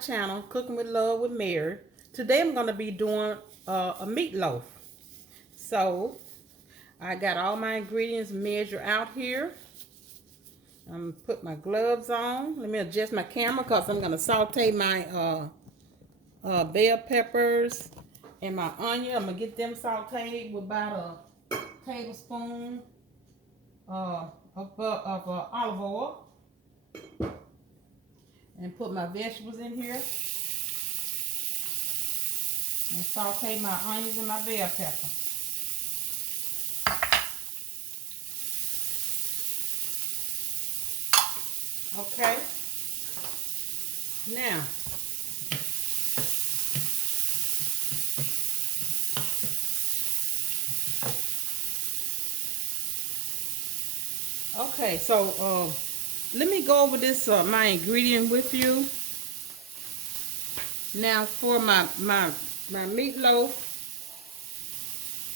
channel, Cooking with Love with Mary. Today I'm going to be doing a meatloaf. So I got all my ingredients measured out here. I'm going to put my gloves on. Let me adjust my camera because I'm going to saute my bell peppers and my onion. I'm going to get them sauteed with about a tablespoon of olive oil. And put my vegetables in here. And saute my onions and my bell pepper. Okay. Now, okay, so let me go over this my ingredient with you. Now for my meatloaf,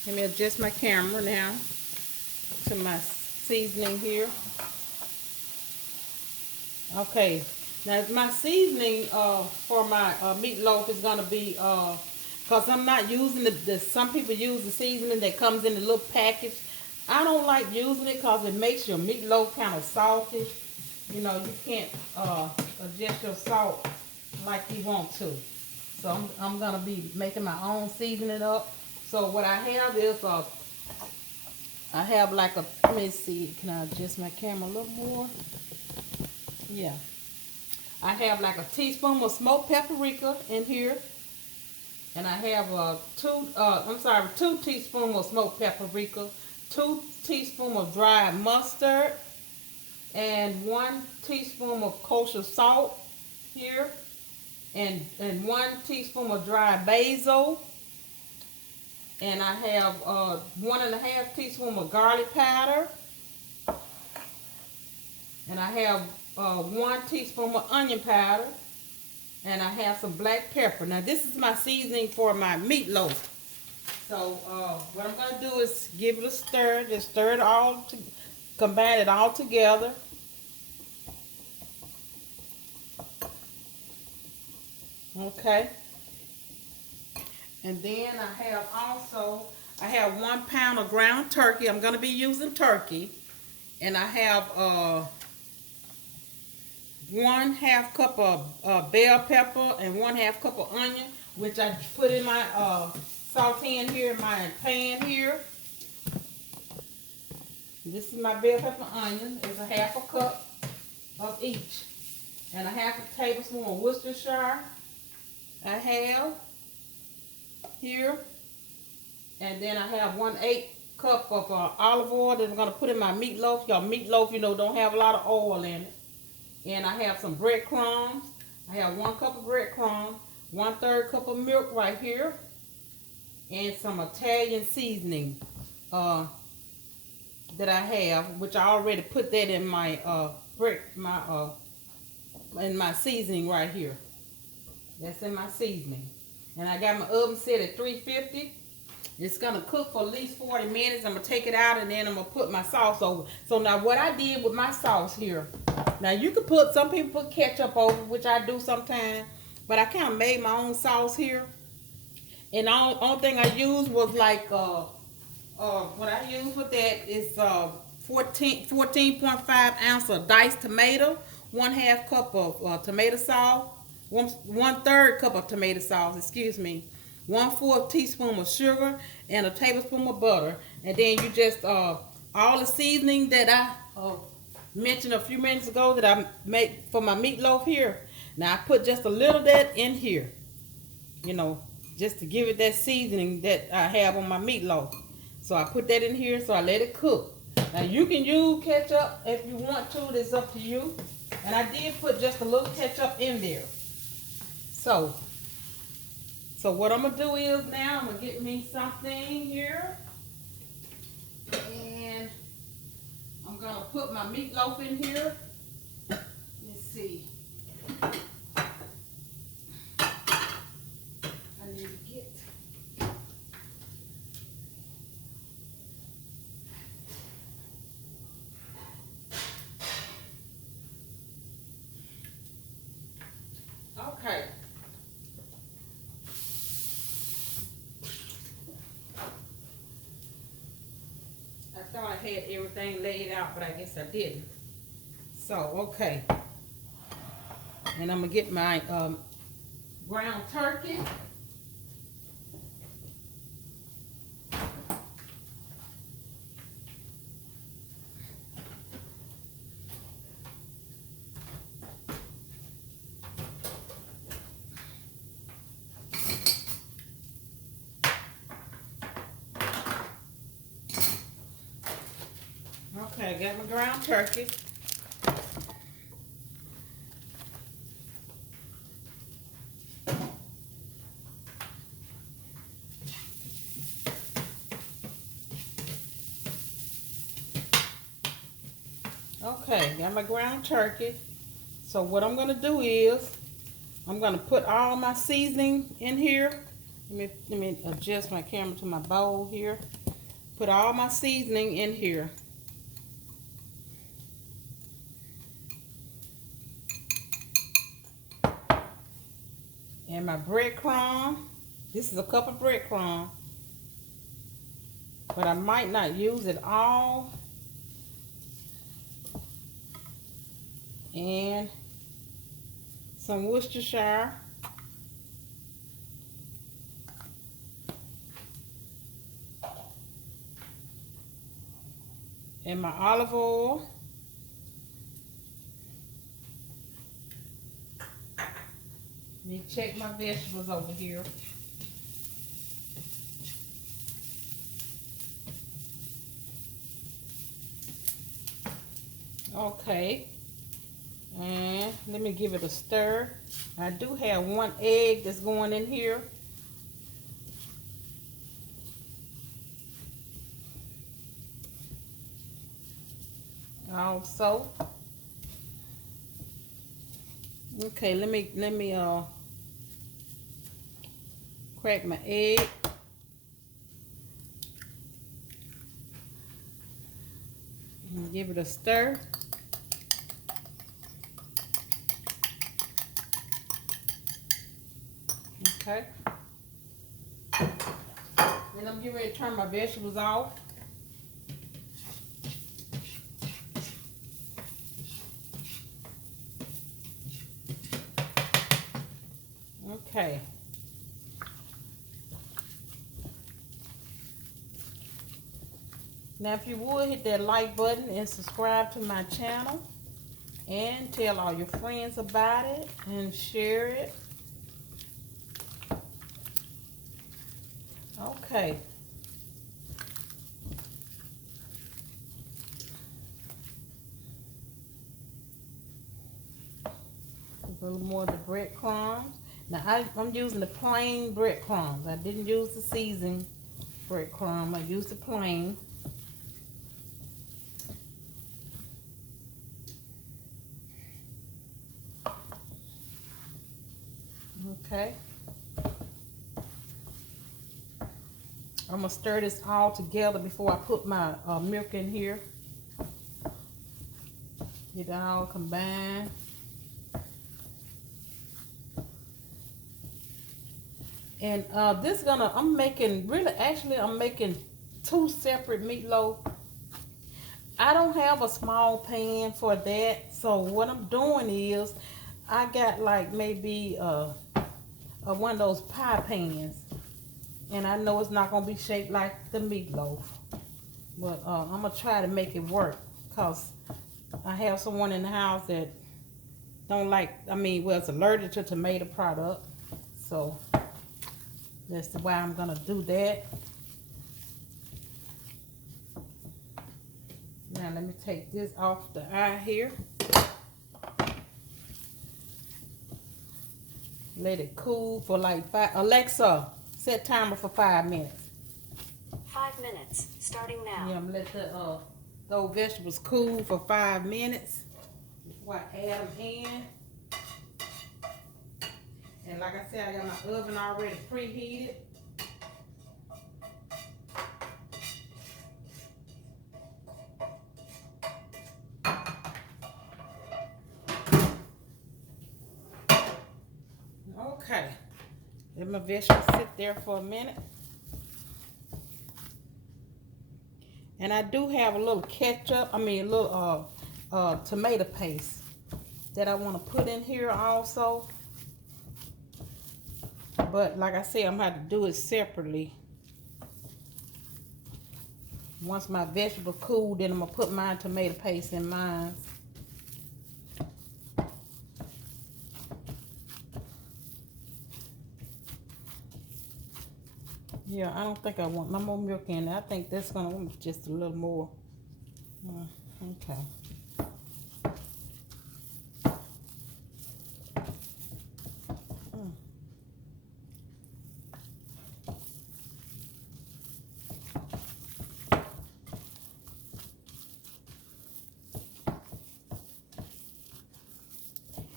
let me adjust my camera now to my seasoning here. Okay, now my seasoning for my meatloaf is gonna be because I'm not using the some people use the seasoning that comes in the little package. I don't like using it because it makes your meatloaf kind of salty. You know, you can't adjust your salt like you want to. So I'm gonna be making my own seasoning up. So what I have is I have like a, let me see, can I adjust my camera a little more? Yeah. I have like a teaspoon of smoked paprika in here. And I have 2 teaspoons of smoked paprika, 2 teaspoons of dried mustard, and 1 teaspoon of kosher salt here, and 1 teaspoon of dried basil, and I have 1.5 teaspoons of garlic powder, and I have 1 teaspoon of onion powder, and I have some black pepper. Now this is my seasoning for my meatloaf. So what I'm going to do is give it a stir. Just stir it all, combine it all together. Okay. And then I have 1 pound of ground turkey. I'm going to be using turkey. And I have 1/2 cup of bell pepper and 1/2 cup of onion, which I put in my sauteing here in my pan here. This is my bell pepper and onion. It's a 1/2 cup of each. And a 1/2 tablespoon of worcestershire I have here. And then I have 1/8 cup of olive oil that I'm going to put in my meatloaf. Y'all, meatloaf, you know, don't have a lot of oil in it. And I have some breadcrumbs. I have 1 cup of breadcrumbs, 1/3 cup of milk right here, and some Italian seasoning that I have, which I already put that in my in my seasoning right here. That's in my seasoning. And I got my oven set at 350. It's going to cook for at least 40 minutes. I'm going to take it out and then I'm going to put my sauce over. So now what I did with my sauce here. Now you could put, some people put ketchup over, which I do sometimes. But I kind of made my own sauce here. And the only thing I used was like, what I used with that is 14.5 ounce of diced tomato. 1/2 cup of tomato sauce. 1/3 cup of tomato sauce, excuse me. 1/4 teaspoon of sugar and a tablespoon of butter. And then you just all the seasoning that I mentioned a few minutes ago that I made for my meatloaf here. Now I put just a little of that in here, you know, just to give it that seasoning that I have on my meatloaf. So I put that in here, so I let it cook. Now you can use ketchup if you want to, it's up to you. And I did put just a little ketchup in there. So what I'm going to do is now I'm going to get me something here. And I'm going to put my meatloaf in here. Let's see. I need to get... Okay. had everything laid out, but I guess I didn't. So, okay. And I'm going to get my ground turkey. Okay, I got my ground turkey. Okay, got my ground turkey. So what I'm gonna do is I'm gonna put all my seasoning in here. Let me adjust my camera to my bowl here. Put all my seasoning in here. And my breadcrumb. This is a cup of breadcrumb. But I might not use it all. And some worcestershire. And my olive oil. Let me check my vegetables over here. Okay. And let me give it a stir. I do have 1 egg that's going in here. Also. Okay, let me crack my egg. And give it a stir. Okay. Then I'm getting ready to turn my vegetables off. Okay. Now, if you would, hit that like button and subscribe to my channel. And tell all your friends about it and share it. Okay. A little more of the breadcrumbs. Now I'm using the plain breadcrumbs. I didn't use the seasoned breadcrumb. I used the plain. Okay. I'm gonna stir this all together before I put my milk in here. Get it all combined. And I'm making 2 separate meatloaf. I don't have a small pan for that. So what I'm doing is I got like maybe one of those pie pans. And I know it's not going to be shaped like the meatloaf. But I'm going to try to make it work. Because I have someone in the house that it's allergic to tomato product. So that's why I'm going to do that. Now let me take this off the eye here. Let it cool for like 5. Alexa, set timer for 5 minutes. 5 minutes, starting now. Yeah, I'm gonna let those vegetables cool for 5 minutes before I add them in. And like I said, I got my oven already preheated. Okay, let my vegetables sit there for a minute. And I do have a little ketchup, a little tomato paste that I want to put in here also. But like I said, I'm going to have to do it separately. Once my vegetable cool, then I'm going to put my tomato paste in mine. Yeah, I don't think I want no more milk in there. I think that's going to want just a little more. Okay.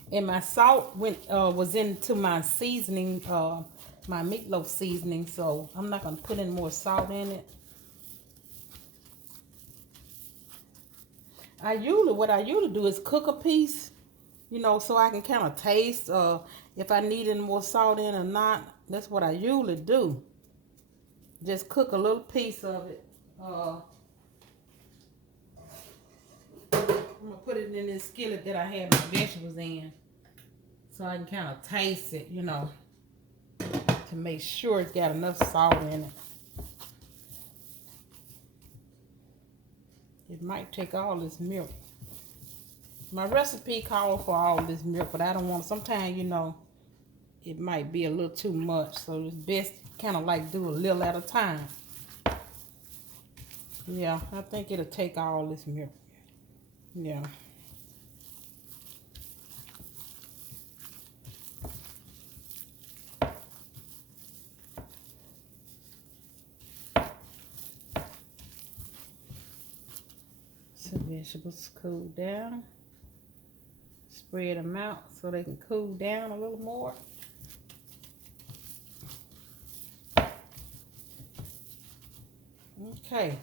And my salt was into my seasoning, my meatloaf seasoning, so I'm not gonna put any more salt in it. What I usually do is cook a piece, you know, so I can kind of taste if I need any more salt in or not. That's what I usually do. Just cook a little piece of it. I'm gonna put it in this skillet that I have my vegetables in, so I can kind of taste it, you know, to make sure it's got enough salt in it. It might take all this milk. My recipe calls for all this milk, but I don't want, sometimes, you know, it might be a little too much. So it's best kind of like do a little at a time. Yeah, I think it'll take all this milk. Yeah. So vegetables cool down. Spread them out so they can cool down a little more. Okay.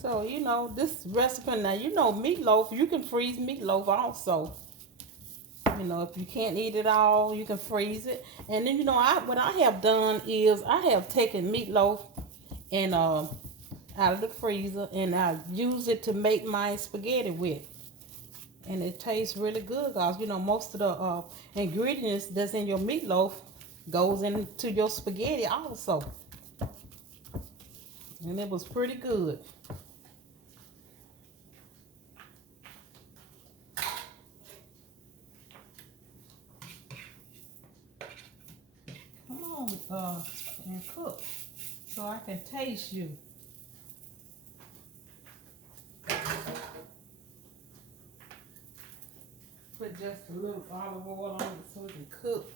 So, you know, this recipe, now, you know, meatloaf, you can freeze meatloaf also. You know, if you can't eat it all, you can freeze it. And then, you know, what I have done is I have taken meatloaf and out of the freezer, and I use it to make my spaghetti with. And it tastes really good because, you know, most of the ingredients that's in your meatloaf goes into your spaghetti also. And it was pretty good. Come on, and cook so I can taste you. Put just a little olive oil on it so it can cook.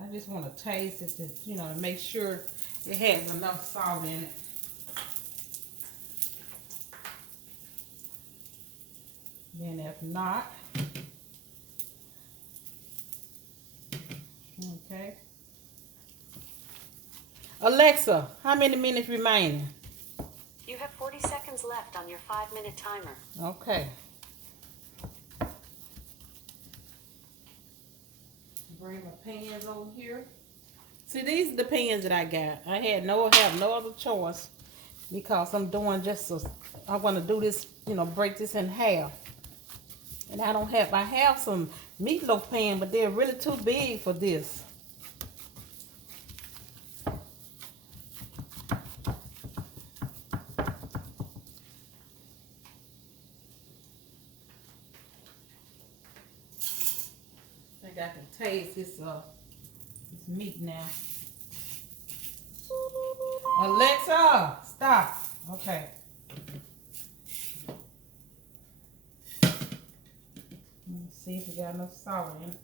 I just want to taste it to, you know, to make sure it has enough salt in it. Then if not, okay. Alexa, how many minutes remaining? You have 40 seconds left on your 5-minute timer. Okay. Bring my pans over here. See, these are the pans that I got. I have no other choice because I'm doing I want to do this, you know, break this in half. And I have some meatloaf pan, but they're really too big for this. I think I can taste this meat now. Alexa, stop. Okay. Let's see if we got enough salt in it.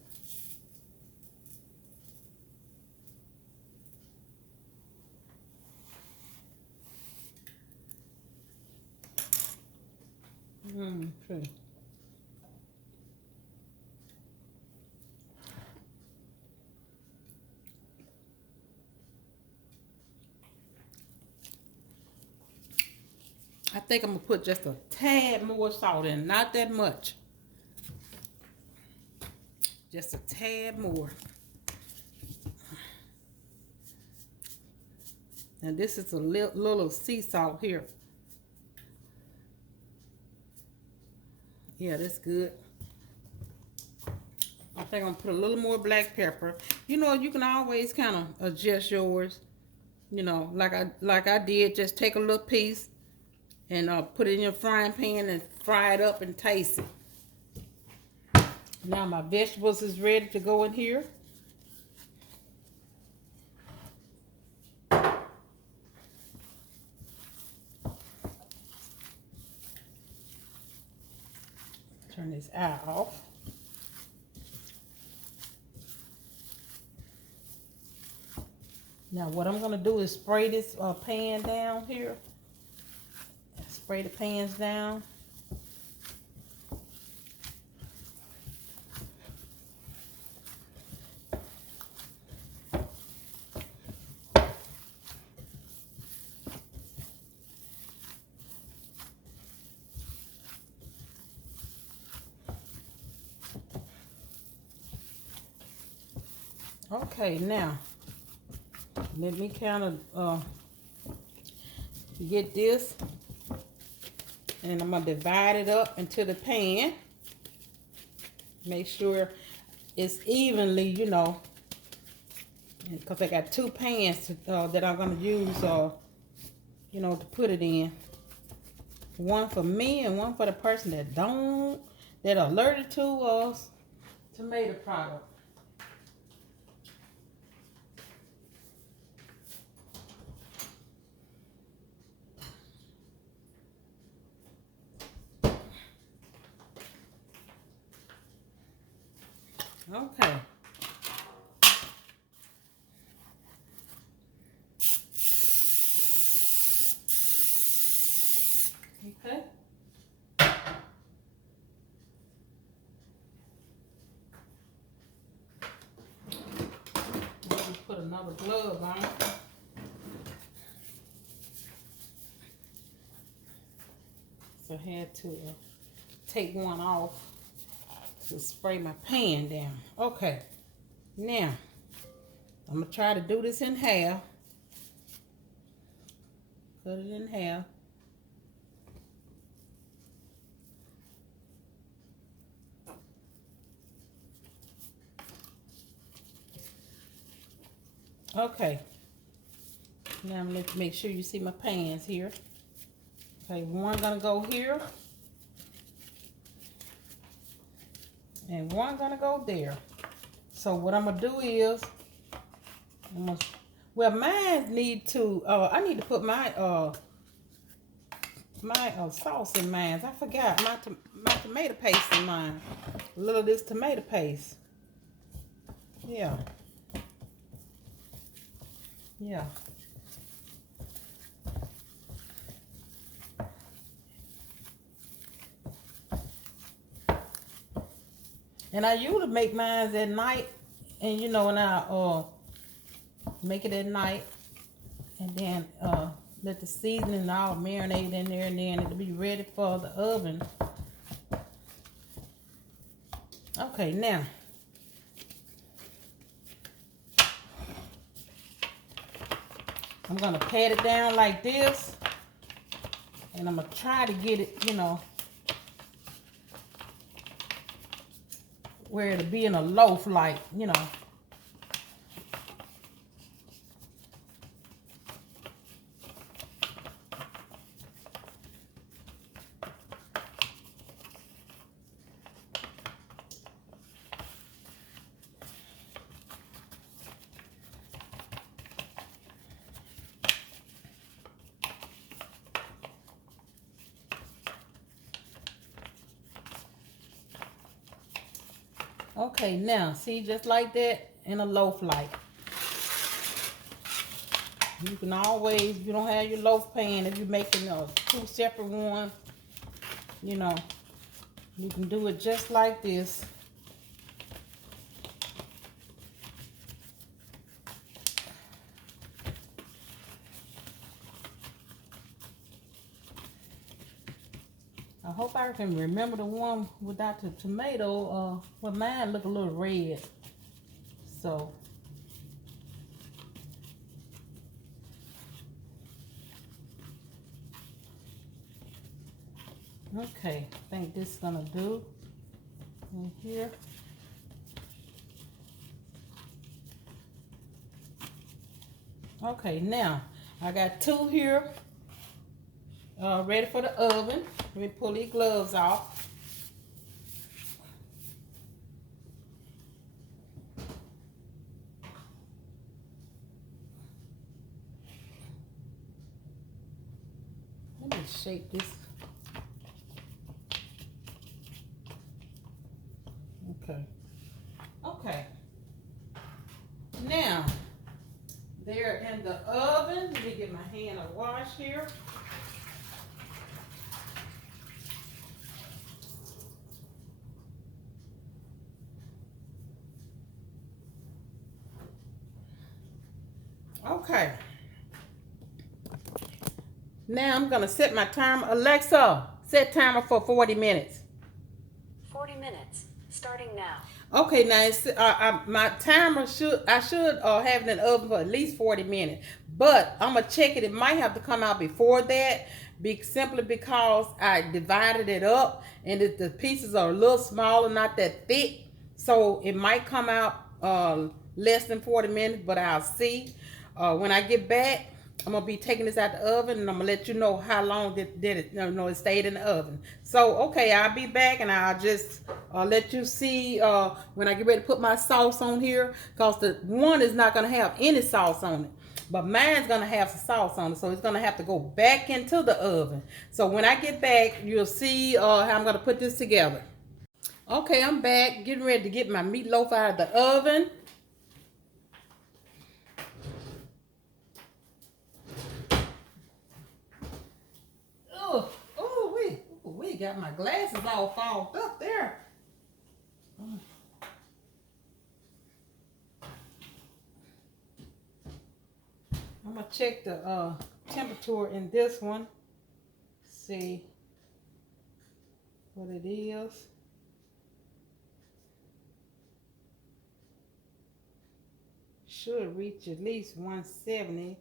Okay. I think I'm gonna put just a tad more salt in, not that much. Just a tad more. And this is a little sea salt here. Yeah, that's good. I think I'm gonna put a little more black pepper. You know, you can always kind of adjust yours. You know, like I did. Just take a little piece and put it in your frying pan and fry it up and taste it. Now my vegetables is ready to go in here. Turn this eye off. Now what I'm going to do is spray this pan down here. Spray the pans down. Okay, now let me kind of get this, and I'm gonna divide it up into the pan. Make sure it's evenly, you know, because I got two pans that I'm gonna use, you know, to put it in. One for me and one for the person that allergic to tomato product. Okay. Okay. Let me put another glove on. So I had to take one off to spray my pan down. Okay. Now, I'm going to try to do this in half. Cut it in half. Okay. Now I'm going to make sure you see my pans here. Okay, one going to go here. And one going to go there. So what I'm going to do is, well, mine need to, I need to put my sauce in mine. I forgot my tomato paste in mine. A little of this tomato paste. Yeah. Yeah. And I usually make mine at night, and you know, and I make it at night, and then let the seasoning all marinate in there, and then it'll be ready for the oven. Okay, now I'm gonna pat it down like this, and I'm gonna try to get it, you know, where it'll be in a loaf, like, you know. Okay, now, see, just like that, in a loaf like. You can always, you don't have your loaf pan, if you're making two separate ones, you know, you can do it just like this. I hope I can remember the one without the tomato. Well, mine look a little red. So, okay, I think this is gonna do in here. Okay, now I got 2 here ready for the oven. Let me pull these gloves off. Let me shape this. Okay. Now, they're in the oven. Let me get my hand a wash here. Okay. Now I'm gonna set my timer. Alexa, set timer for 40 minutes. 40 minutes, starting now. Okay, now it's, my timer I should have it in the oven for at least 40 minutes, but I'm gonna check it. It might have to come out before that, simply because I divided it up and the pieces are a little smaller, not that thick, so it might come out less than 40 minutes, but I'll see. When I get back, I'm gonna be taking this out the oven, and I'm gonna let you know how long did it, it stayed in the oven. So okay, I'll be back, and I'll just let you see when I get ready to put my sauce on here, because the one is not gonna have any sauce on it, but mine's gonna have some sauce on it, so it's gonna have to go back into the oven. So when I get back, you'll see how I'm gonna put this together. Okay, I'm back, getting ready to get my meatloaf out of the oven. We got my glasses all fogged up there. I'm gonna check the temperature in this one. See what it is. Should reach at least 170.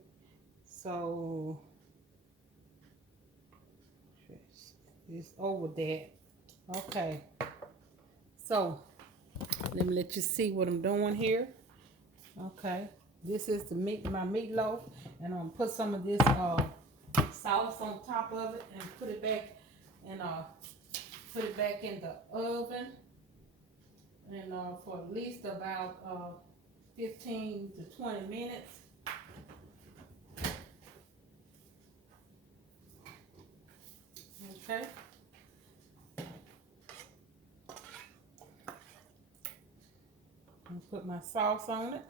So it's over that. Okay. So let me let you see what I'm doing here. Okay. This is my meatloaf, and I'm gonna put some of this sauce on top of it and put it back in the oven, and for at least about 15 to 20 minutes. Okay. I'm gonna put my sauce on it.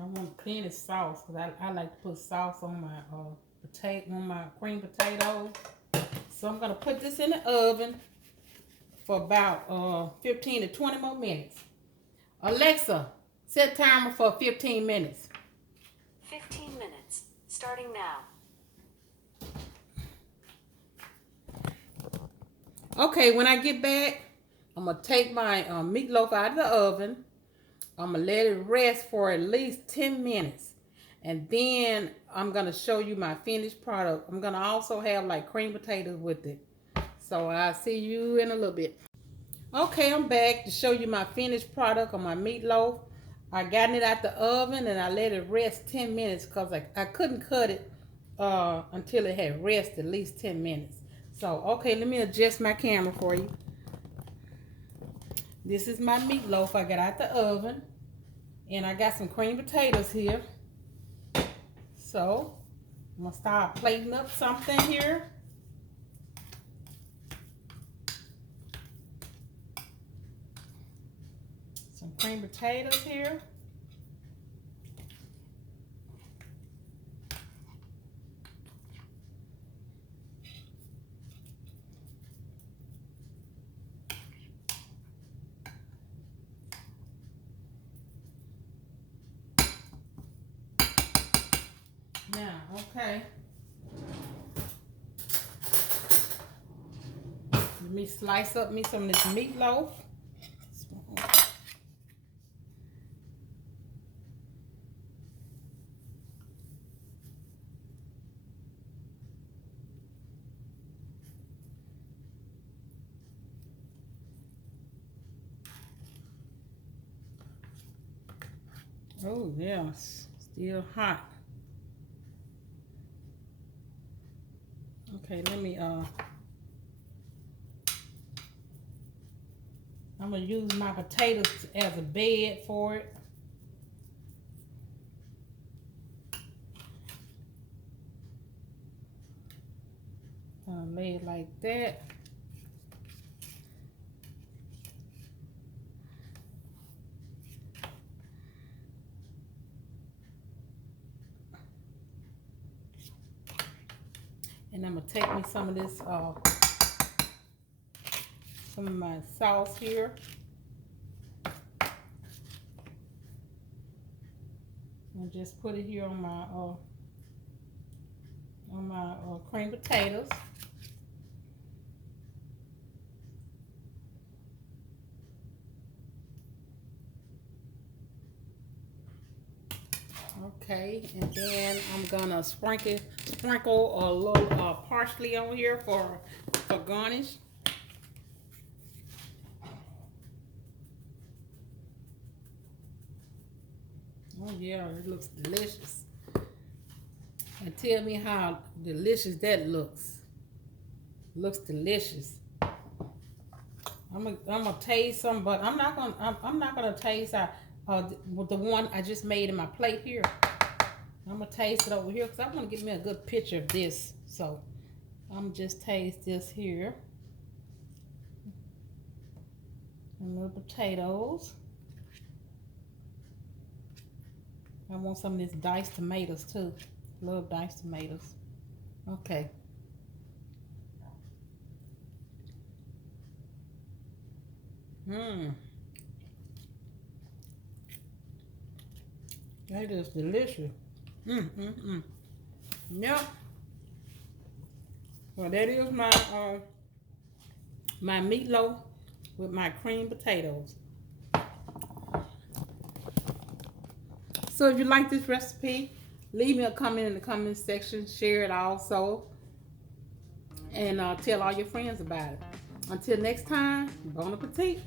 I want plenty of sauce, because I like to put sauce on my cream potatoes. So I'm gonna put this in the oven for about 15 to 20 more minutes. Alexa, set timer for 15 minutes. 15 minutes, starting now. Okay, when I get back, I'm gonna take my meatloaf out of the oven. I'm gonna let it rest for at least 10 minutes. And then I'm gonna show you my finished product. I'm gonna also have like cream potatoes with it. So I'll see you in a little bit. Okay, I'm back to show you my finished product on my meatloaf. I got it out the oven and I let it rest 10 minutes because I couldn't cut it until it had rested at least 10 minutes. So, okay, let me adjust my camera for you. This is my meatloaf I got out the oven. And I got some cream potatoes here. So, I'm going to start plating up something here. Some cream potatoes here. Now, okay. Let me slice up me some of this meatloaf. Oh, yes, still hot. Okay, let me, I'm gonna use my potatoes as a bed for it. Lay it like that. And I'm gonna take me some of this, some of my sauce here. And just put it here on my cream potatoes. Okay, and then I'm gonna sprinkle a little parsley on here for garnish. Oh yeah, it looks delicious. And tell me how delicious that looks. Looks delicious. I'm gonna taste some, but I'm not gonna taste the one I just made in my plate here. I'm gonna taste it over here because I want to get me a good picture of this. So I'm just taste this here. And little potatoes. I want some of this diced tomatoes too. Love diced tomatoes. Okay. That is delicious. Yep. Well, that is my meatloaf with my cream potatoes. So if you like this recipe, leave me a comment in the comment section. Share it also. And tell all your friends about it. Until next time, bon appetit.